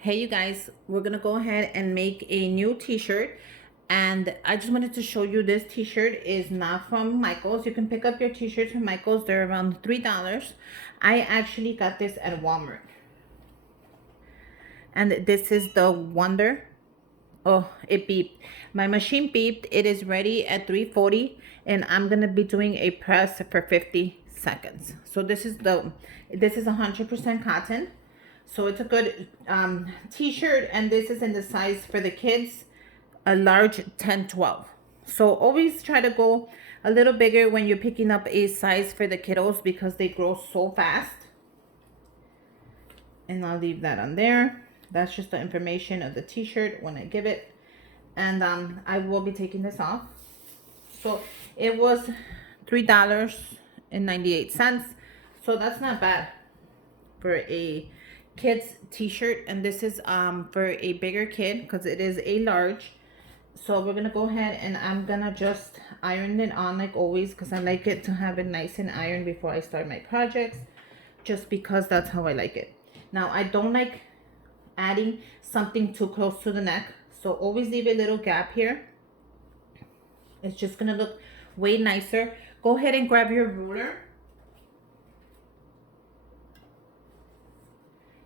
Hey you guys, we're gonna go ahead and make a new t-shirt, and I just wanted to show you this t-shirt is not from Michael's. You can pick up your t-shirts from Michael's. They're around $3. I actually got this at Walmart, and this is the Wonder. Oh, it beeped. My machine beeped. It is ready at 3:40, and I'm gonna be doing a press for 50 seconds. So this is 100% cotton. So it's a good t-shirt, and this is in the size for the kids, a large 10-12. So always try to go a little bigger when you're picking up a size for the kiddos because they grow so fast. And I'll leave that on there. That's just the information of the t-shirt when I give it. And I will be taking this off. So it was $3.98. So that's not bad for a kid's t-shirt, and this is for a bigger kid because it is a large. So we're gonna go ahead and I'm gonna just iron it on like always because I like it to have it nice and ironed before I start my projects, just because that's how I like it. Now I don't like adding something too close to the neck, so always leave a little gap here. It's just gonna look way nicer. Go ahead and grab your ruler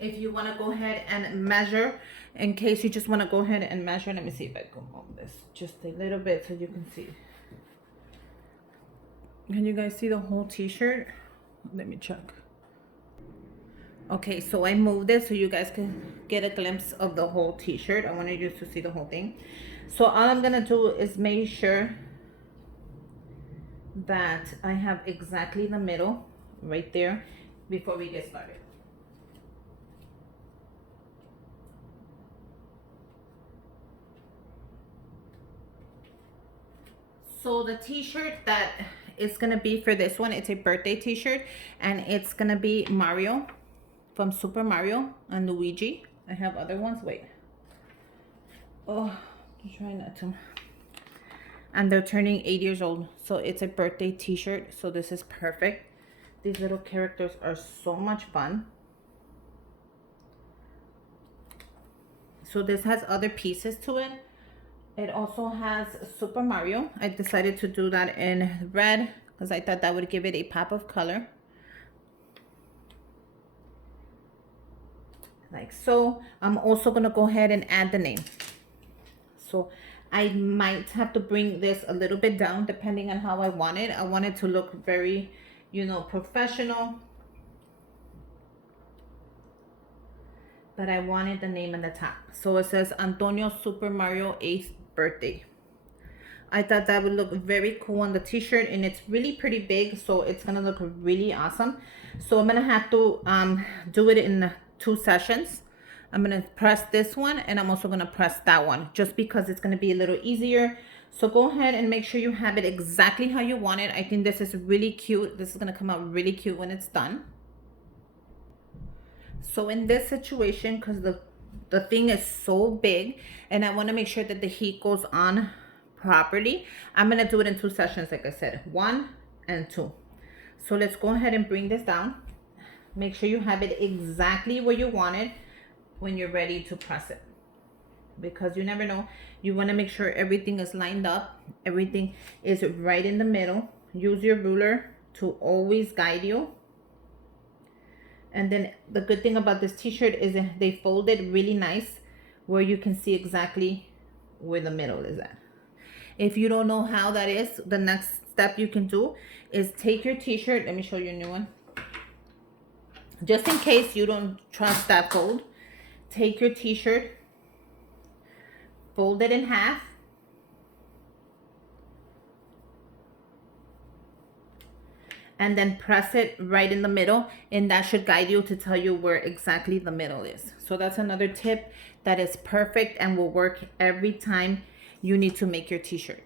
if you want to go ahead and measure, in case you just want to go ahead and measure. Let me see if I can move this just a little bit so you can see. Can you guys see the whole t-shirt? Let me check. Okay, so I moved it so you guys can get a glimpse of the whole t-shirt. I wanted you to see the whole thing. So all I'm gonna do is make sure that I have exactly the middle right there before we get started. So the t-shirt that is gonna be for this one, it's a birthday t-shirt, and it's gonna be Mario from Super Mario and Luigi. I have other ones. Wait. Oh, I'm trying not to. And they're turning 8 years old, so it's a birthday t-shirt. So this is perfect. These little characters are so much fun. So this has other pieces to it. It also has Super Mario. I decided to do that in red because I thought that would give it a pop of color. Like so. I'm also going to go ahead and add the name. So I might have to bring this a little bit down depending on how I want it. I want it to look very, professional. But I wanted the name on the top. So it says Antonio Super Mario 8th birthday. I thought that would look very cool on the t-shirt, and it's really pretty big, so it's gonna look really awesome. So I'm gonna have to do it in 2 sessions. I'm gonna press this one, and I'm also gonna press that one just because it's gonna be a little easier. So go ahead and make sure you have it exactly how you want it. I think this is really cute. This is gonna come out really cute when it's done. So in this situation, because the thing is so big and I want to make sure that the heat goes on properly, I'm going to do it in 2 sessions, like I said, 1 and 2. So let's go ahead and bring this down. Make sure you have it exactly where you want it when you're ready to press it, because you never know. You want to make sure everything is lined up, everything is right in the middle. Use your ruler to always guide you. And then the good thing about this t-shirt is that they fold it really nice where you can see exactly where the middle is at. If you don't know how that is, the next step you can do is take your t-shirt. Let me show you a new one. Just in case you don't trust that fold, take your t-shirt, fold it in half, and then press it right in the middle, and that should guide you to tell you where exactly the middle is. So that's another tip that is perfect and will work every time you need to make your t-shirt.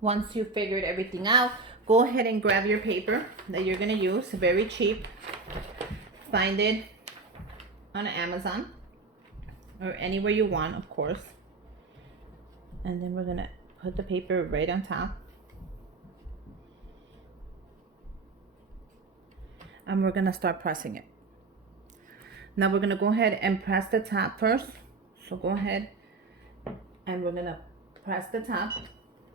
Once you figured everything out, go ahead and grab your paper that you're gonna use. Very cheap. Find it on Amazon or anywhere you want, of course. And then we're gonna put the paper right on top. And we're gonna start pressing it. Now we're gonna go ahead and press the top first. So go ahead and we're gonna press the top,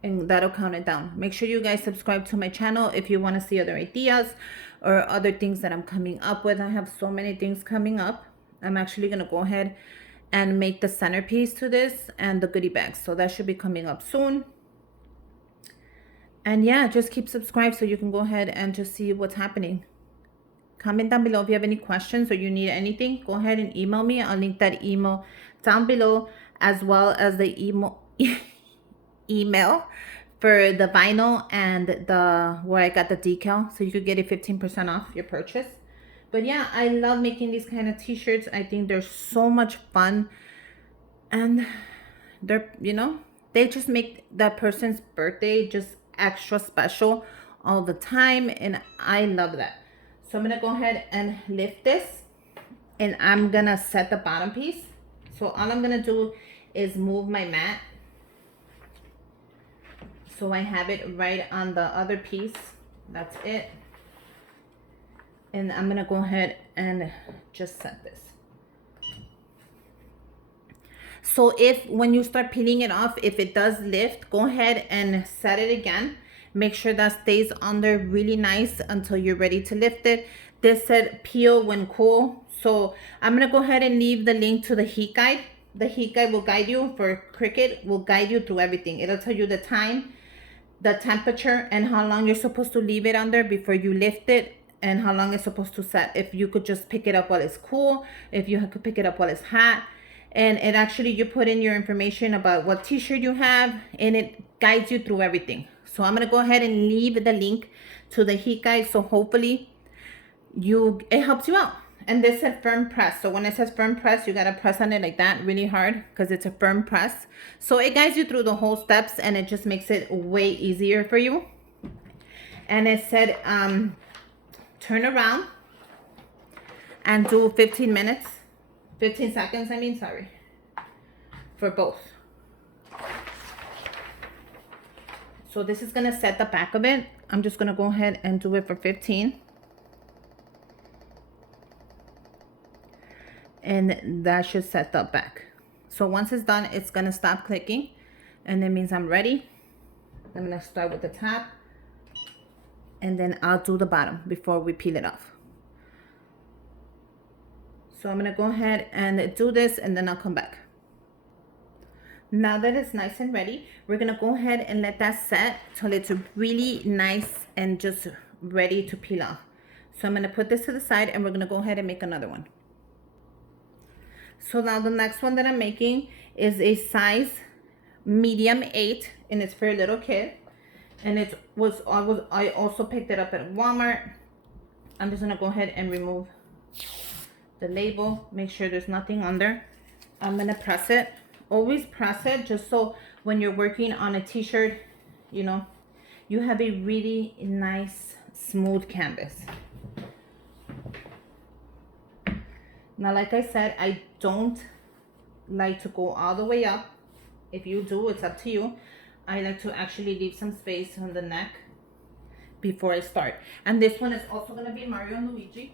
and that'll count it down. Make sure you guys subscribe to my channel if you want to see other ideas or other things that I'm coming up with. I have so many things coming up. I'm actually gonna go ahead and make the centerpiece to this and the goodie bags, so that should be coming up soon. And yeah, just keep subscribed so you can go ahead and just see what's happening. Comment down below if you have any questions or you need anything. Go ahead and email me. I'll link that email down below, as well as the email for the vinyl and the where I got the decal, so you could get it 15% off your purchase. But yeah, I love making these kind of t-shirts. I think they're so much fun, and they're, you know, they just make that person's birthday just extra special all the time, and I love that. So I'm gonna go ahead and lift this, and I'm gonna set the bottom piece. So all I'm gonna do is move my mat so I have it right on the other piece. That's it. And I'm gonna go ahead and just set this. So if when you start peeling it off, if it does lift, go ahead and set it again. Make sure that stays on there really nice until you're ready to lift it. This said peel when cool. So I'm gonna go ahead and leave the link to the heat guide. The heat guide will guide you for Cricut, will guide you through everything. It'll tell you the time, the temperature, and how long you're supposed to leave it on there before you lift it, and how long it's supposed to set. If you could just pick it up while it's cool, if you could pick it up while it's hot. And it actually, you put in your information about what t-shirt you have, and it guides you through everything. So I'm gonna go ahead and leave the link to the heat guide, so hopefully it helps you out. And this said firm press. So when it says firm press, you gotta press on it like that really hard, because it's a firm press. So it guides you through the whole steps, and it just makes it way easier for you. And it said turn around and do 15 seconds, I mean, sorry, for both. So this is gonna set the back of it. I'm just gonna go ahead and do it for 15. And that should set the back. So once it's done, it's gonna stop clicking, and that means I'm ready. I'm gonna start with the top, and then I'll do the bottom before we peel it off. So I'm gonna go ahead and do this, and then I'll come back. Now that it's nice and ready, we're gonna go ahead and let that set till it's really nice and just ready to peel off. So I'm gonna put this to the side, and we're gonna go ahead and make another one. So now the next one that I'm making is a size medium 8, and it's for a little kid. And I also picked it up at Walmart. I'm just gonna go ahead and remove the label, make sure there's nothing under. I'm gonna press it. Always press it, just so when you're working on a t-shirt, you know, you have a really nice smooth canvas. Now, like I said, I don't like to go all the way up. If you do, it's up to you. I like to actually leave some space on the neck before I start. And this one is also gonna be Mario and Luigi.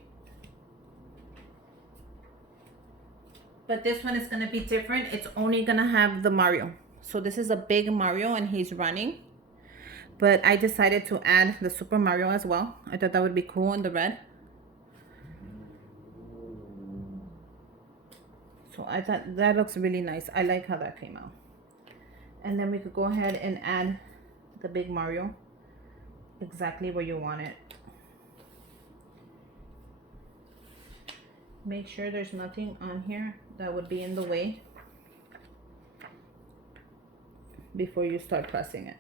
But this one is gonna be different. It's only gonna have the Mario. So this is a big Mario, and he's running. But I decided to add the Super Mario as well. I thought that would be cool in the red. So I thought that looks really nice. I like how that came out. And then we could go ahead and add the big Mario exactly where you want it. Make sure there's nothing on here that would be in the way before you start pressing it.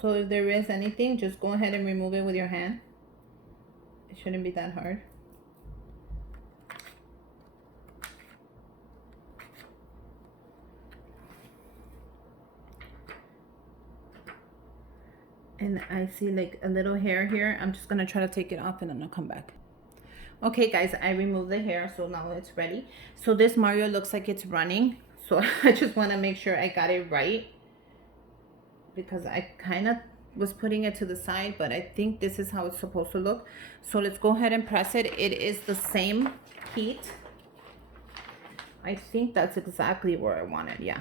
So if there is anything, just go ahead and remove it with your hand. It shouldn't be that hard. And I see like a little hair here. I'm just gonna try to take it off, and then I'll come back. Okay guys, I removed the hair, so now it's ready. So this Mario looks like it's running. So I just wanna make sure I got it right, because I kind of was putting it to the side, but I think this is how it's supposed to look. So let's go ahead and press it. It is the same heat. I think that's exactly where I want it. Yeah.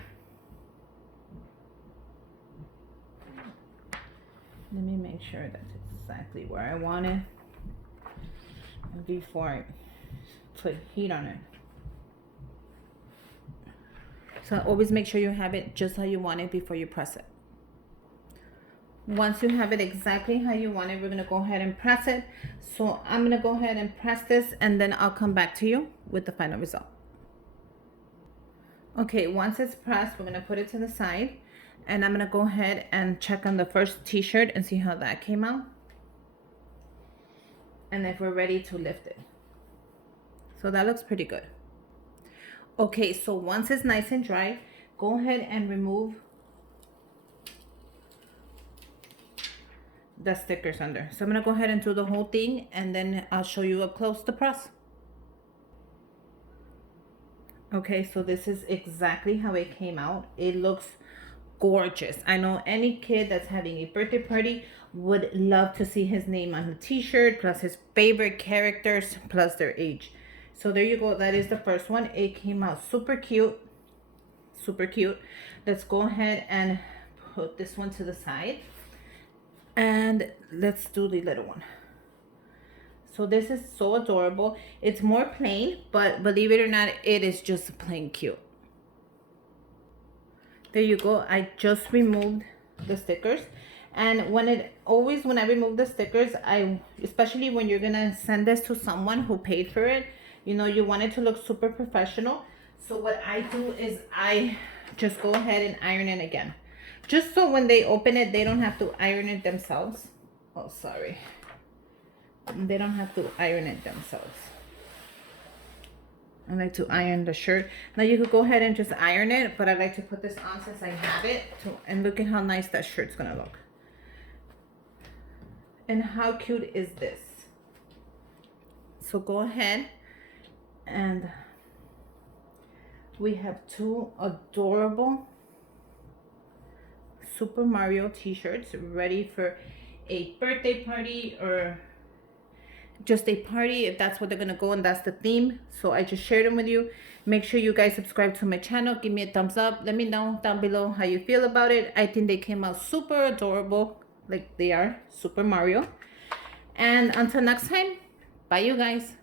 Let me make sure that's exactly where I want it before I put heat on it. So always make sure you have it just how you want it before you press it. Once you have it exactly how you want it, we're gonna go ahead and press it. So I'm gonna go ahead and press this, and then I'll come back to you with the final result. Okay, once it's pressed, we're gonna put it to the side, and I'm gonna go ahead and check on the first t-shirt and see how that came out, and if we're ready to lift it. So that looks pretty good. Okay, so once it's nice and dry, go ahead and remove the stickers under. So I'm gonna go ahead and do the whole thing, and then I'll show you up close the press. Okay, so this is exactly how it came out. It looks gorgeous. I know any kid that's having a birthday party would love to see his name on the t-shirt, plus his favorite characters, plus their age. So there you go. That is the first one. It came out super cute. Super cute. Let's go ahead and put this one to the side. And let's do the little one. So this is so adorable. It's more plain, but believe it or not, it is just plain cute. There you go. I just removed the stickers. And when I remove the stickers, especially when you're gonna send this to someone who paid for it, you know, you want it to look super professional. So what I do is I just go ahead and iron it again. Just so when they open it, they don't have to iron it themselves. Oh, sorry. They don't have to iron it themselves. I like to iron the shirt. Now you could go ahead and just iron it, but I like to put this on since I have it. And look at how nice that shirt's gonna look. And how cute is this? So go ahead, and we have two adorable Super Mario t-shirts ready for a birthday party or just a party, if that's what they're gonna go and that's the theme. So I just shared them with you. Make sure you guys subscribe to my channel, give me a thumbs up, let me know down below how you feel about it. I think they came out super adorable, like they are Super Mario. And until next time, bye you guys.